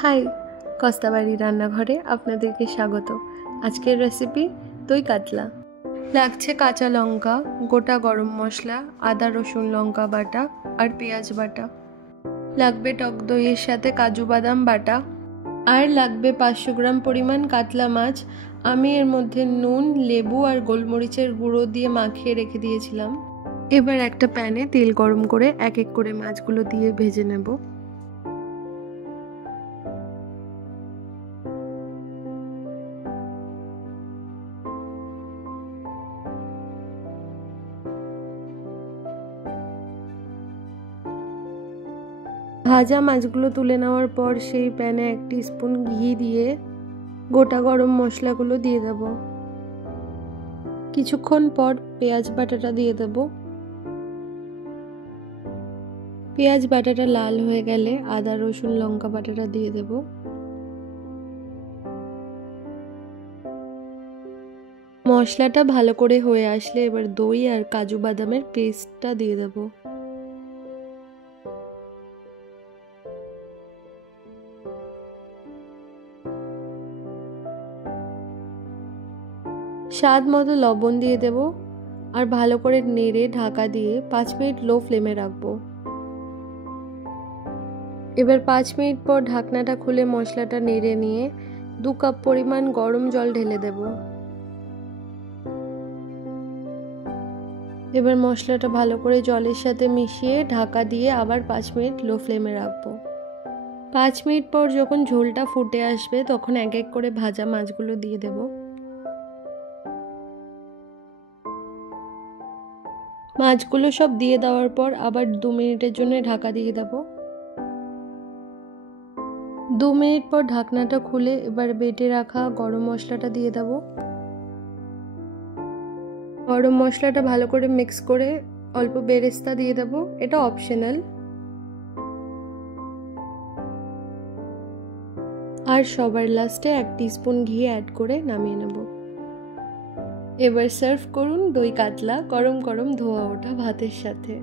High, কস্তাবাড়ি রান্নাঘরে আপনাদেরকে স্বাগত। আজকের রেসিপি দই কাতলা। লাগছে কাঁচা লঙ্কা, গোটা গরম মশলা, আদা রসুন লঙ্কা বাটা আর পেঁয়াজ বাটা। লাগবে টক দইয়ের সাথে কাজু বাদাম বাটা। আর লাগবে 500 গ্রাম পরিমাণ কাতলা মাছ। আমি এর মধ্যে নুন, লেবু আর গোলমরিচের গুঁড়ো দিয়ে মাখিয়ে রেখে দিয়েছিলাম। এবার একটা প্যানে তেল গরম করে এক এক করে মাছগুলো দিয়ে ভেজে নেব। ভাজা মাছগুলো তুলে নেওয়ার পর সেই প্যানে 1 টিস্পুন ঘি দিয়ে গোটা গরম মশলাগুলো দিয়ে দেব। কিছুক্ষণ পর পেঁয়াজ বাটাটা দিয়ে দেব। পেঁয়াজ বাটাটা লাল হয়ে গেলে আদা রসুন লঙ্কা বাটাটা দিয়ে দেব। মশলাটা ভালো করে হয়ে আসলে এবার দই আর কাজু বাদামের পেস্টটা দিয়ে দেব। স্বাদ মতো লবণ দিয়ে দেব আর ভালো করে নেড়ে ঢাকা দিয়ে 5 মিনিট লো ফ্লেমে রাখবো। এবার 5 মিনিট পর ঢাকনাটা খুলে মশলাটা নেড়ে নিয়ে 2 কাপ পরিমাণ গরম জল ঢেলে দেব। এবার মশলাটা ভালো করে জলের সাথে মিশিয়ে ঢাকা দিয়ে আবার 5 মিনিট লো ফ্লেমে রাখবো। 5 মিনিট পর যখন ঝোলটা ফুটে আসবে তখন এক এক করে ভাজা মাছগুলো দিয়ে দেব। মাছগুলো সব দিয়ে দেওয়ার পর আবার 2 মিনিটের জন্য ঢাকা দিয়ে দেব। 2 মিনিট পর ঢাকনাটা খুলে এবার বেটে রাখা গরম মশলাটা দিয়ে দেব। গরম মশলাটা ভালো করে মিক্স করে অল্প বেরেস্তা দিয়ে দেব, এটা অপশনাল। আর সবার লাস্টে 1 টিস্পুন ঘি অ্যাড করে নামিয়ে নেব। এবার সার্ভ করুন দই কাতলা গরম গরম ধোয়া ওঠা ভাতের সাথে।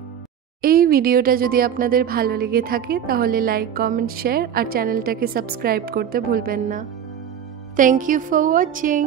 এই ভিডিওটা যদি আপনাদের ভালো লেগে থাকে তাহলে লাইক, কমেন্ট, শেয়ার আর চ্যানেলটাকে সাবস্ক্রাইব করতে ভুলবেন না। Thank you for watching.